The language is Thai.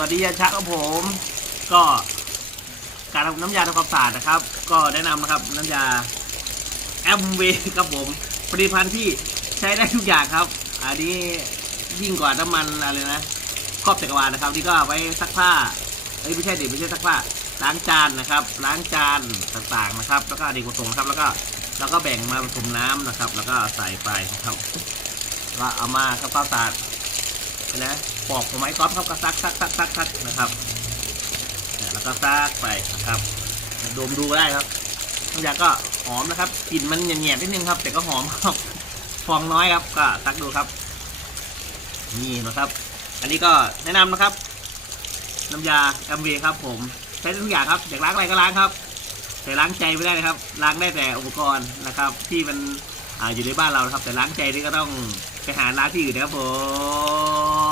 วัสดียาชะครับผมก็การทำน้ำยาทำความสะอาดนะครับก็แนะนำนะครับน้ำยาแอมเวย์ครับผมผลิตภัณฑ์ที่ใช้ได้ทุกอย่างครับอันนี้ยิ่งกว่าน้ำมันอะไรนะครอบจักรวาลนะครับนี่ก็ไว้ซักผ้าไม่ใช่ดิไม่ใช่ซักผ้าล้างจานนะครับล้างจานต่างๆนะครับแล้วก็อเนกประสงค์ครับแล้วก็แบ่งมาผสมน้ำนะครับแล้วก็ใส่ไปนะครับก็เอามาทำความสะอาดนะปอกไม้ก๊อฟครับก็ซักนะครับแล้วก็ซักไปนะครับดมดูได้ครับน้ำยาก็หอมนะครับกลิ่นมันแง่ๆนิดนึงครับแต่ก็หอมครับฟองน้อยครับก็ซักดูครับนี่นะครับอันนี้ก็แนะนำนะครับน้ำยาแอมเวย์ครับผมใช้ทุกอย่างครับอยากล้างอะไรก็ล้างครับแต่ล้างใจไม่ได้นะครับล้างได้แต่อุปกรณ์นะครับที่มันอยู่ในบ้านเราครับแต่ล้างใจนี่ก็ต้องไปหาล้างที่อื่นนะครับผม